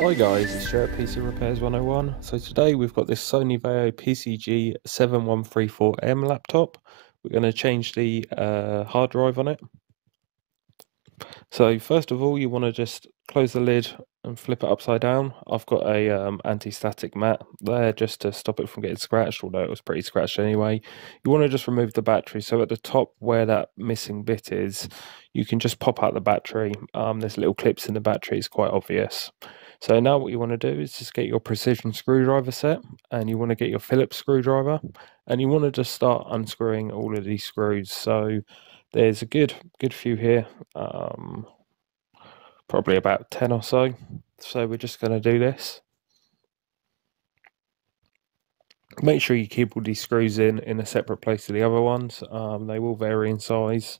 Hi guys, it's Joe at PC Repairs 101. So today we've got this Sony Vaio PCG 7134M laptop. We're going to change the hard drive on it. So first of all, you want to just close the lid and flip it upside down. I've got a anti-static mat there just to stop it from getting scratched, although it was pretty scratched anyway. You want to just remove the battery. So at the top where that missing bit is, you can just pop out the battery. There's little clips in the battery, it's quite obvious. So now what you want to do is just get your precision screwdriver set, and you want to get your Phillips screwdriver, and you want to just start unscrewing all of these screws. So there's a good few here, probably about 10 or so. So we're just going to do this. Make sure you keep all these screws in a separate place to the other ones. They will vary in size.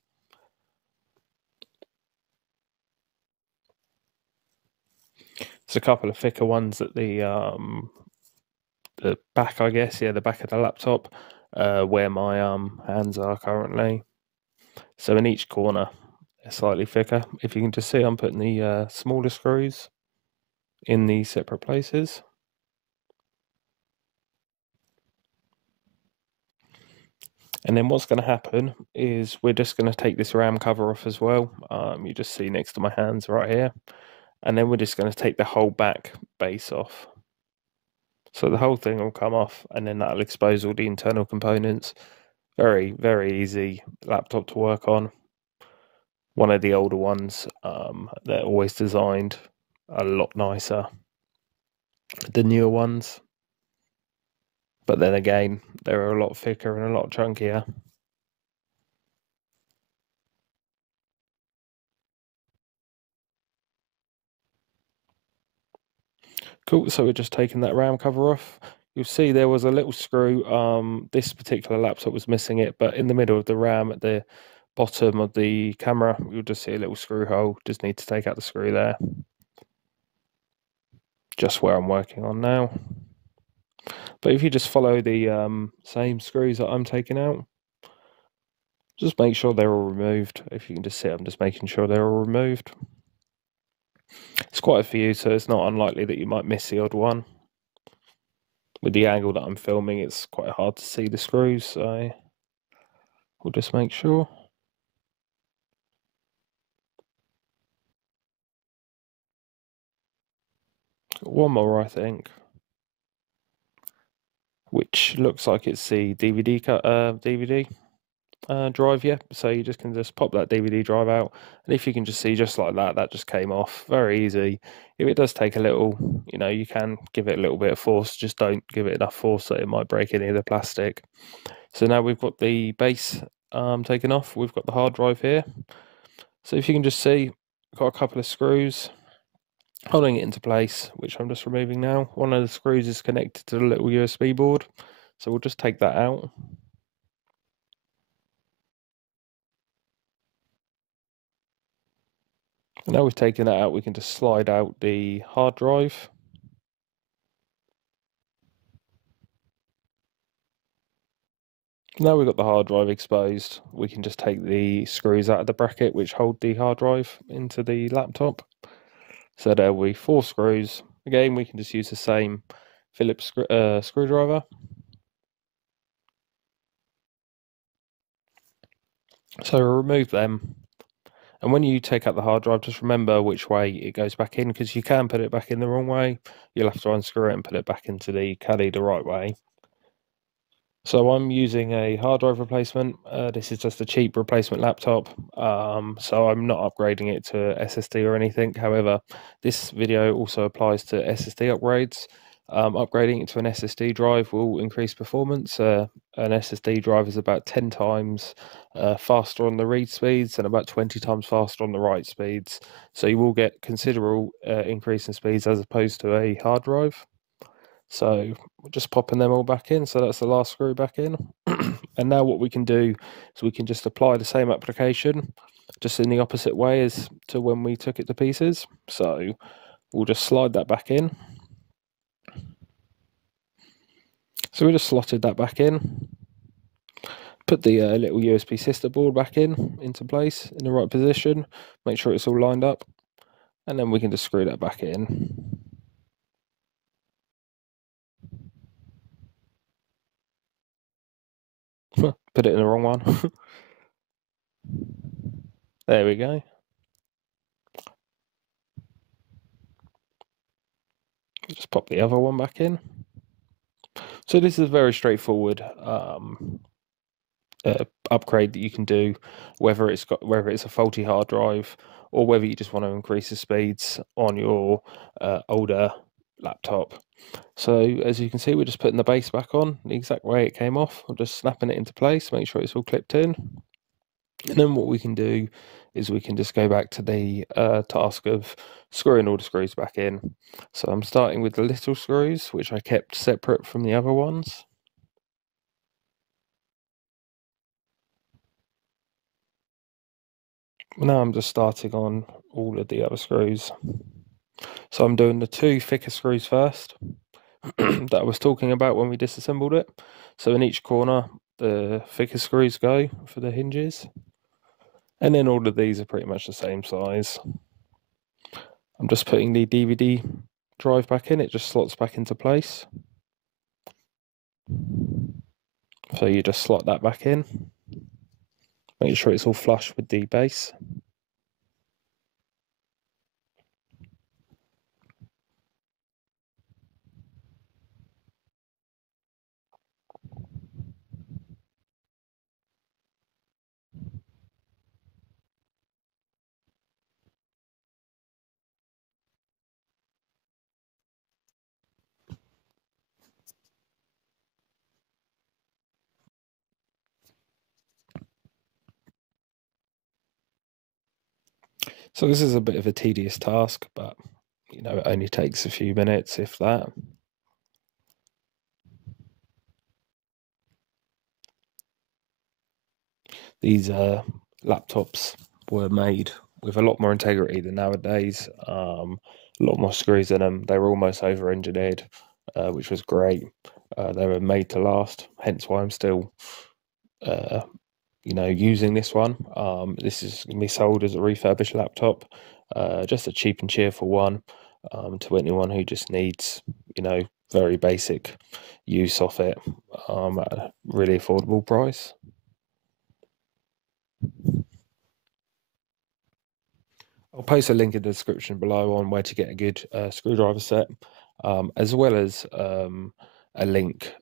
There's a couple of thicker ones at the back, I guess. Yeah, the back of the laptop, where my hands are currently. So in each corner, they're slightly thicker. If you can just see, I'm putting the smaller screws in these separate places. And then what's going to happen is we're just going to take this RAM cover off as well. You just see next to my hands right here. And then we're just going to take the whole back base off. So the whole thing will come off, and then that'll expose all the internal components. Very, very easy laptop to work on. One of the older ones, they're always designed a lot nicer than newer ones. But then again, they're a lot thicker and a lot chunkier. Cool, so we're just taking that RAM cover off. You'll see there was a little screw. This particular laptop was missing it, but in the middle of the RAM at the bottom of the camera, you'll just see a little screw hole. Just need to take out the screw there. Just where I'm working on now. But if you just follow the same screws that I'm taking out, just make sure they're all removed. If you can just see, I'm just making sure they're all removed. It's quite a few, so it's not unlikely that you might miss the odd one. With the angle that I'm filming, it's quite hard to see the screws, so we'll just make sure. One more, I think, which looks like it's the DVD drive. Yeah, so you just can just pop that DVD drive out, and if you can just see, just like that, that just came off. Very easy. If it does take a little, you can give it a little bit of force. Just don't give it enough force that it might break any of the plastic. So now we've got the base taken off. We've got the hard drive here. So if you can just see, got a couple of screws holding it into place, which I'm just removing now. One of the screws is connected to the little USB board, so we'll just take that out. And now we've taken that out, we can just slide out the hard drive. Now we've got the hard drive exposed, we can just take the screws out of the bracket which hold the hard drive into the laptop. So there will be 4 screws. Again, we can just use the same Phillips screwdriver. So we'll remove them. And when you take out the hard drive, just remember which way it goes back in, because you can put it back in the wrong way. You'll have to unscrew it and put it back into the caddy the right way. So I'm using a hard drive replacement. This is just a cheap replacement laptop, so I'm not upgrading it to SSD or anything. However, this video also applies to SSD upgrades. Upgrading it to an SSD drive will increase performance. An SSD drive is about 10 times faster on the read speeds and about 20 times faster on the write speeds. So you will get considerable increase in speeds as opposed to a hard drive. So we're just popping them all back in. So that's the last screw back in. And now what we can do is we can just apply the same application, just in the opposite way as to when we took it to pieces. So we'll just slide that back in. So we just slotted that back in. Put the little USB sister board back into place in the right position. Make sure it's all lined up. And then we can just screw that back in. Put it in the wrong one. There we go. Just pop the other one back in. So this is very straightforward upgrade that you can do, whether it's a faulty hard drive or whether you just want to increase the speeds on your older laptop. So as you can see, we're just putting the base back on the exact way it came off. I'm just snapping it into place, make sure it's all clipped in. And then what we can do is we can just go back to the task of screwing all the screws back in. So I'm starting with the little screws, which I kept separate from the other ones. Now I'm just starting on all of the other screws. So I'm doing the two thicker screws first that I was talking about when we disassembled it. So in each corner, the thicker screws go for the hinges. And then all of these are pretty much the same size. I'm just putting the DVD drive back in, it just slots back into place. So you just slot that back in. Make sure it's all flush with the base. So this is a bit of a tedious task, but you know, it only takes a few minutes, if that. These laptops were made with a lot more integrity than nowadays. A lot more screws in them. They were almost over-engineered, which was great. They were made to last, hence why I'm still you know, using this one. This is going to be sold as a refurbished laptop, just a cheap and cheerful one, to anyone who just needs, you know, very basic use of it, at a really affordable price. I'll post a link in the description below on where to get a good screwdriver set, as well as a link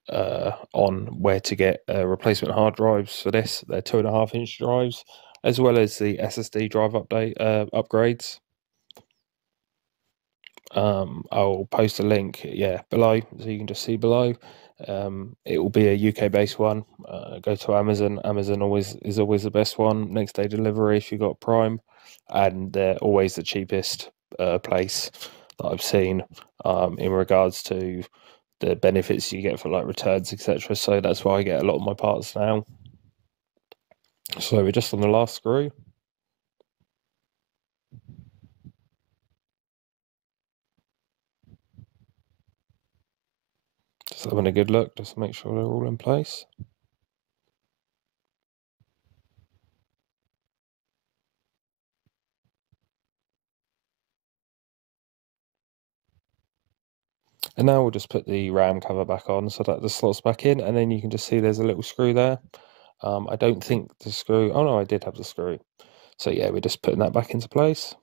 on where to get replacement hard drives for this. They're 2.5-inch drives, as well as the SSD drive upgrades. I'll post a link, below, so you can just see below. It will be a UK-based one. Go to Amazon. Amazon is always the best one. Next day delivery if you got Prime, and they're always the cheapest place that I've seen in regards to the benefits you get for like returns, etc. So that's why I get a lot of my parts now. So we're just on the last screw. Just having a good look, just to make sure they're all in place. And now we'll just put the RAM cover back on so that the slots back in, and then you can just see there's a little screw there. I don't think the screw, oh no, I did have the screw. So yeah, we're just putting that back into place.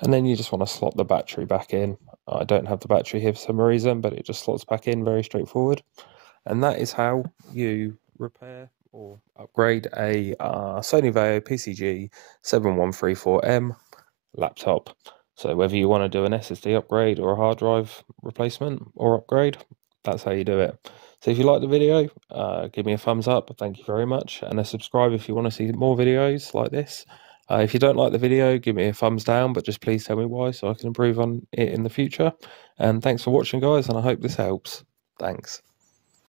And then you just want to slot the battery back in. I don't have the battery here for some reason, but it just slots back in, very straightforward. And that is how you repair or upgrade a Sony Vaio PCG 7134M laptop. So whether you want to do an SSD upgrade or a hard drive replacement or upgrade, that's how you do it. So if you like the video, give me a thumbs up. Thank you very much. And subscribe if you want to see more videos like this. If you don't like the video, give me a thumbs down, but just please tell me why so I can improve on it in the future. And thanks for watching, guys, and I hope this helps. Thanks.